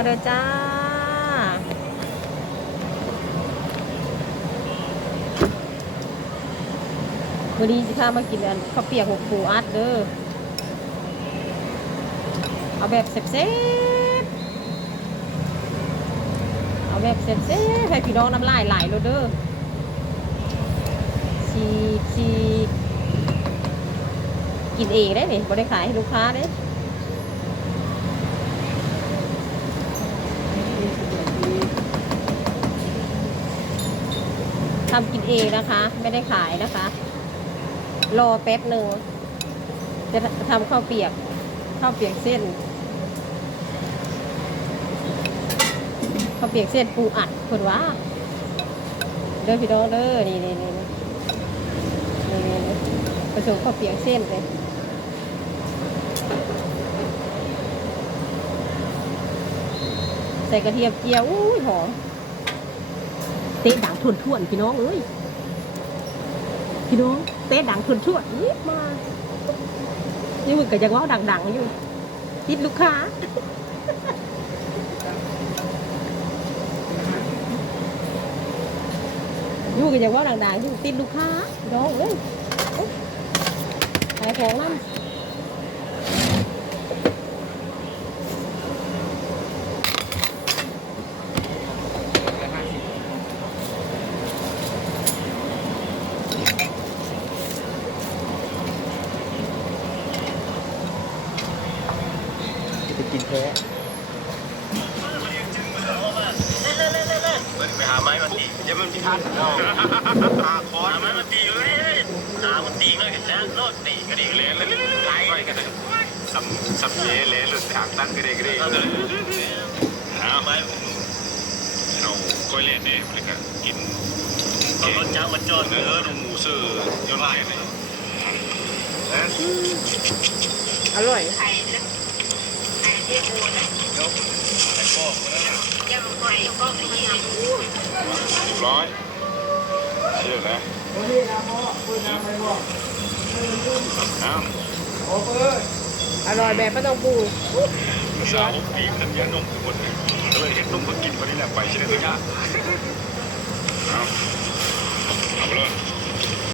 มาเด้อจ้า วันนี้สิพามากินอันข้าวเปียกหกปูอัดเด้อ เอาแบบเซ็บๆเอาแบบเซ็บๆให้พี่น้องน้ำลายไหลโลดเด้อชีกชีกกินเองได้นี่บ่ได้ขายให้ลูกค้าเด้ ทำกินเองนะคะ ไม่ได้ขายนะคะ รอแป๊บหนึ่งจะทำข้าวเปียกข้าวเปียกเส้นข้าวเปียกเส้นปูอัดคนว่าเด้อพี่น้องเด้อนี่นี่นี่นี่นี่ผสมข้าวเปียกเส้นเลยใส่กระเทียมเจียวอุ้ยหอม เตะดังทวนทวนพี่น้องเอ้ยพี่น้องเตะดังทวนทวนๆนี่มานี่มึงก็ยังว่าดังๆอยู่ติดลูกค้านี่มึงก็ยังว่าดังๆอยู่ติดลูกค้าน้องเอ้ยเอ้ยขายของน้ำ กินแท้ไปหาไม้มันตีอย่ามันพิทัศน์เราหาคอนหาไม้มันตีเลยหามันตีเลยแล้วโลดตีกระดิ่งเลยไล่กันเลยสัมสัมเยเลยหลุดทางตั้งกระดิ่งกระดิ่งหาไม้เราค่อยเล่นเนี่ยเลยกันกินตอนจ้ามันจอดเนื้อลงหมูซื่อยอดไล่เลยอร่อย ร้อยเชื่อนะอ้าวอร่อยแบบไม่ต้องปรุงสาวปีกนั้นยานมทุกคนเลยก็เลยเห็นนมก็กินวันนี้แหละไปใช่ไหมตัวยากเอาเอาไปเลย